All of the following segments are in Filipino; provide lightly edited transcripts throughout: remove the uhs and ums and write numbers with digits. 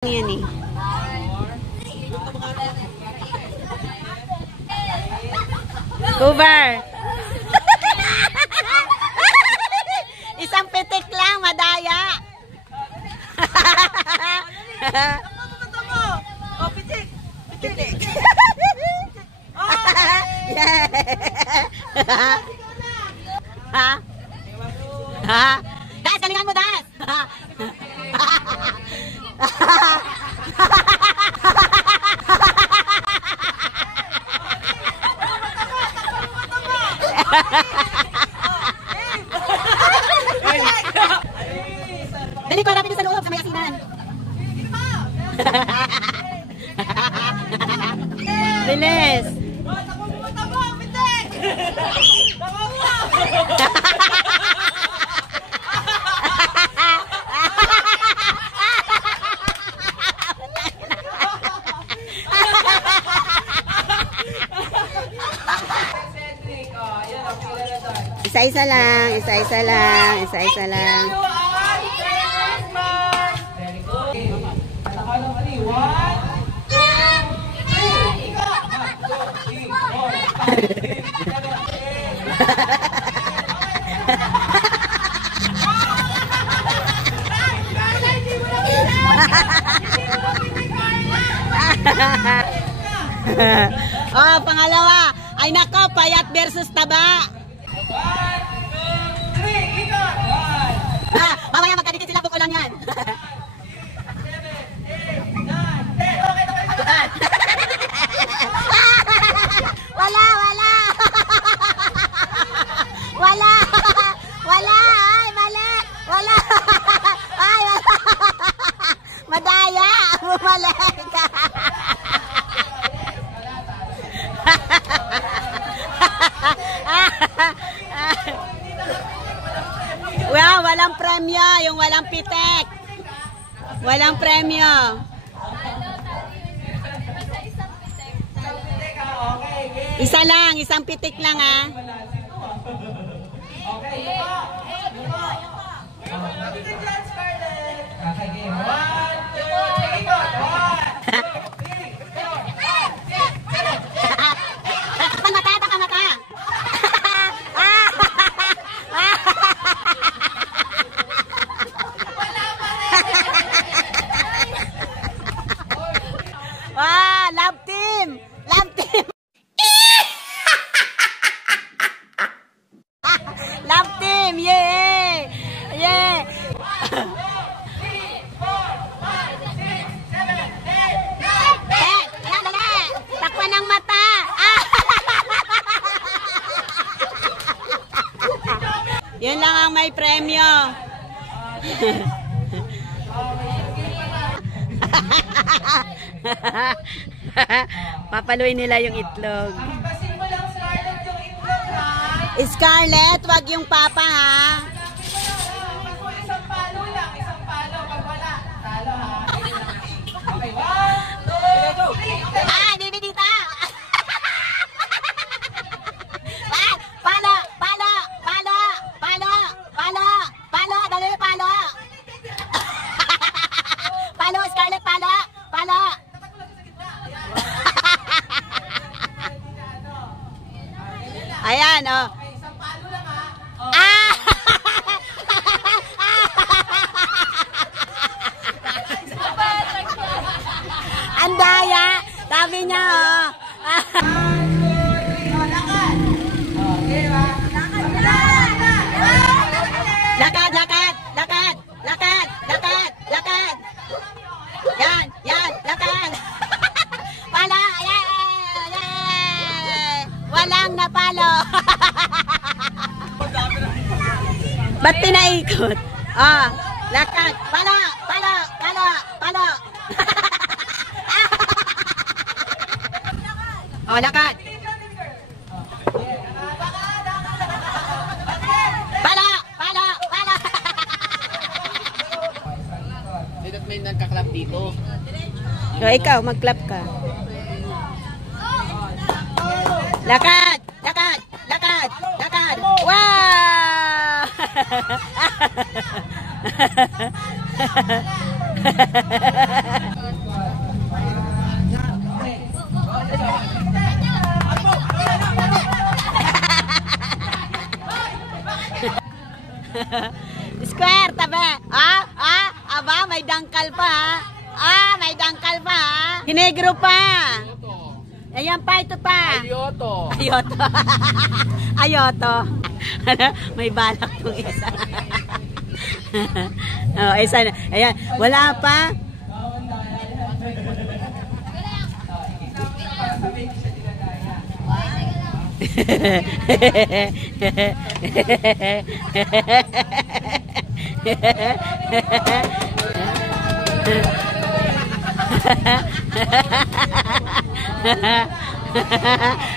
Yan eh. Cover. Isang pitik lang, madaya. Oh, pitik. Pitik. Ha? Ha? Das, galingan mo, Das. Dali ko, rapid sa loob sa may asinan. Bilis. Isa-isa lang, isa-isa lang, isa-isa lang. Oh, pangalawa. Ay nako, payat versus taba. 1, 2, 3, ikot! 1. Mamaya magkadikit sila, buko lang yan. 7, 8, 9, 10. Okay. Wala. Wala. Ay, mali. Wala. Ay, wala. Madaya. Bumalik. Wow, walang premyo, yung walang pitek. Walang premyo. Isa lang, isang pitik lang ah. Okay, pitik lang, Scarlett. Okay, game. 1, 2, 3, ikot! 1, 2, 3, Takang mata. Love team. Love team, yeah. 3, 4, 5, 6, 7, 8, 9. Takpan ng mata. Yun lang ang may premyo. Papaluin nila yung itlog. Pasin mo lang, Scarlett, yung itlog, ha? Scarlett, wag yung papa ha. Isang palo lang. Pag wala, talo, ha? Okay, 1, 2, 3. Ah, bibidita. Palo. Dali, palo. Palo, Scarlett, palo. Ayan, oh. Okay, isang palo lang, ha? Ah! Ang daya. Sabi niya, oh. Lakad. Yan, lakad. Pala, yay! Walang napalo. Ba't pinaikot? Ah, lakad. Palo. Oh, lakad. Palo. Dito may nagka-clap dito. So, ikaw, mag-clap ka. Lakad! Wow! Square, tabi. Aba, may dangkal pa, ha? May dangkal pa, ha? Hinegro pa. Ayan pa, ito pa. Ayoto. Ayoto. Ayoto. May balak tong isa. Oh, isa na. Ayan, wala pa.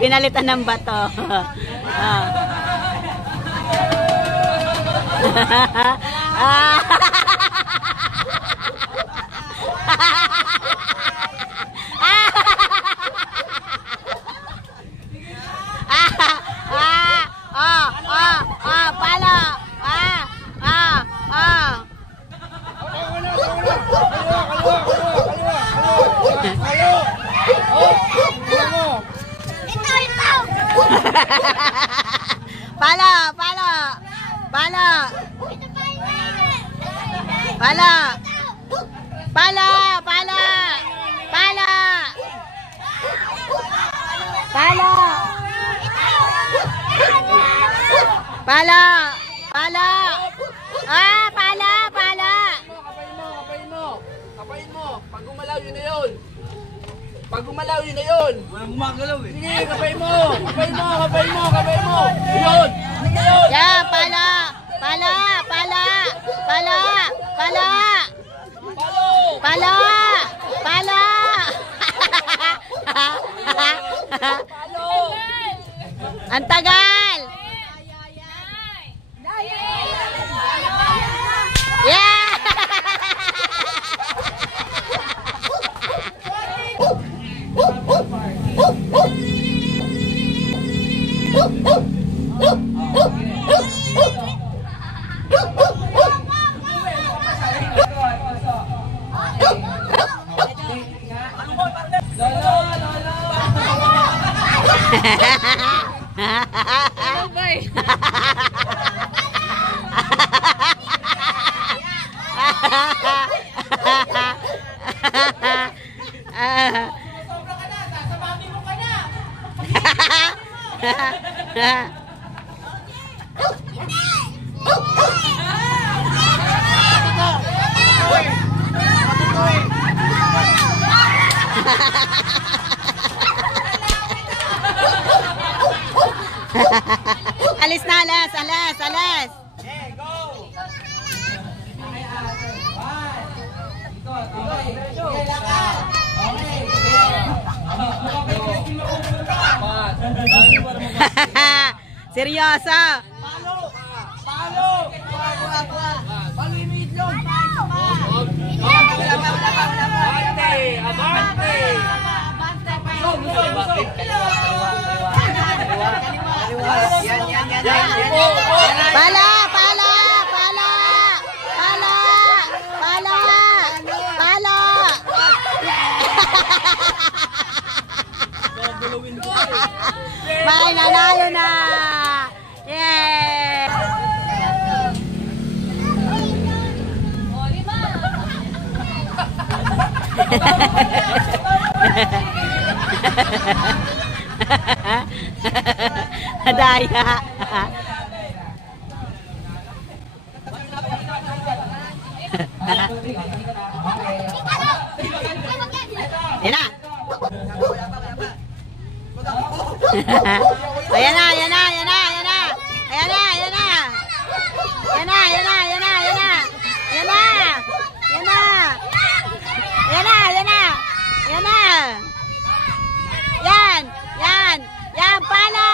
Pinalitan ng bato. Palo. Palo. Palo. Kapain mo. Pag gumalaw, yun na yun. Pag gumalaw, yun na yun. Walang gumagalaw eh. Sige, kapain mo. Yun. Yun. Yeah, pala. Ang tagal. Yeah. Alis na, alis. Okay, go! Seryoso. Pala. May nanalo na. Yay! Daya. Yan na. Ayan na. Yan, pala.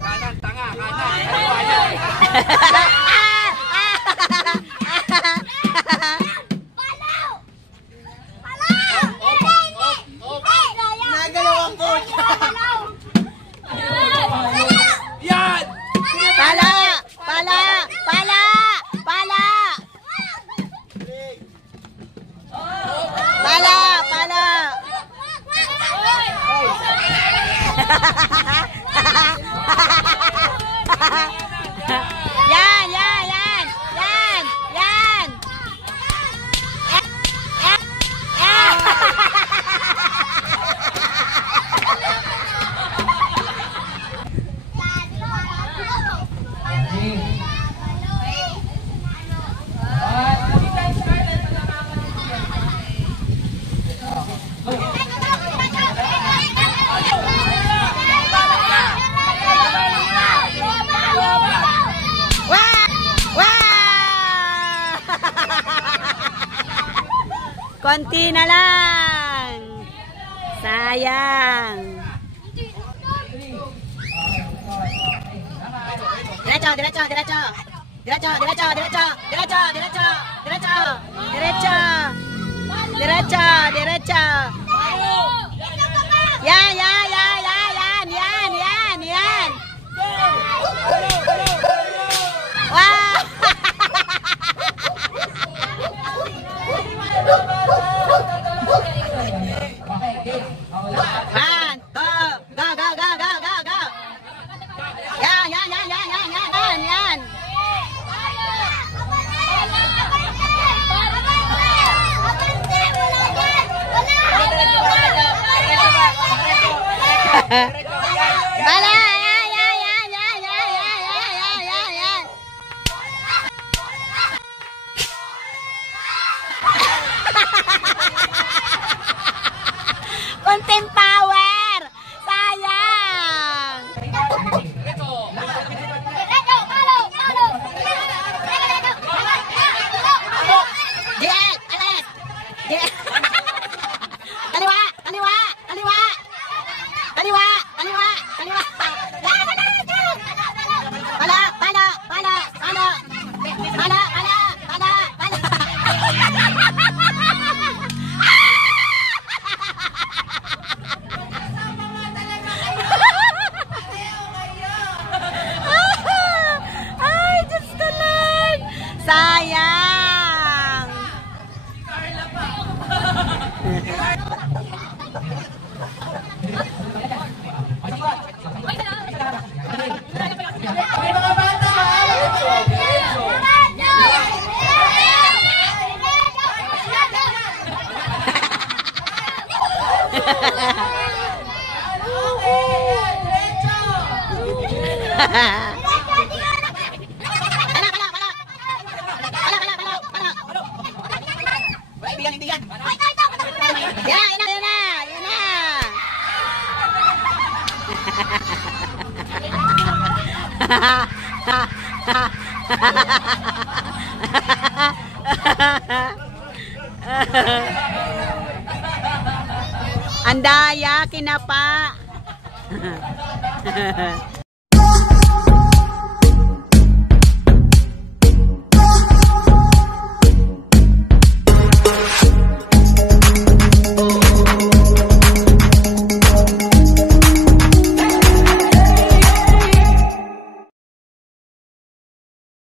Kanan, tanga, kanan. Nagalaw ang coach! Konti na lang. Sayang. Diretso, diretso, diretso. Diretso, diretso, diretso. Diretso, diretso, diretso. Diretso. Diretso, diretso. Yan, yan, yan, yan, yan, yan, yan, yan. Wow! One, go, go, go, go, go, go, go. Yan, yan, yan, yan, yan, yan, yan, yan. Bala, yan, yan, yan, yan, yan, yan, yan, yan, yan. Konting power. Sayang. Diet, alis. Diet. Kaliwa, kaliwa, kaliwa. Kaliwa, kaliwa, kaliwa. Pala, pala, pala, pala. Pala, pala, pala, pala. Ay, Diyos ko lang. Sayang. Mga bata, Andaya, kinapa.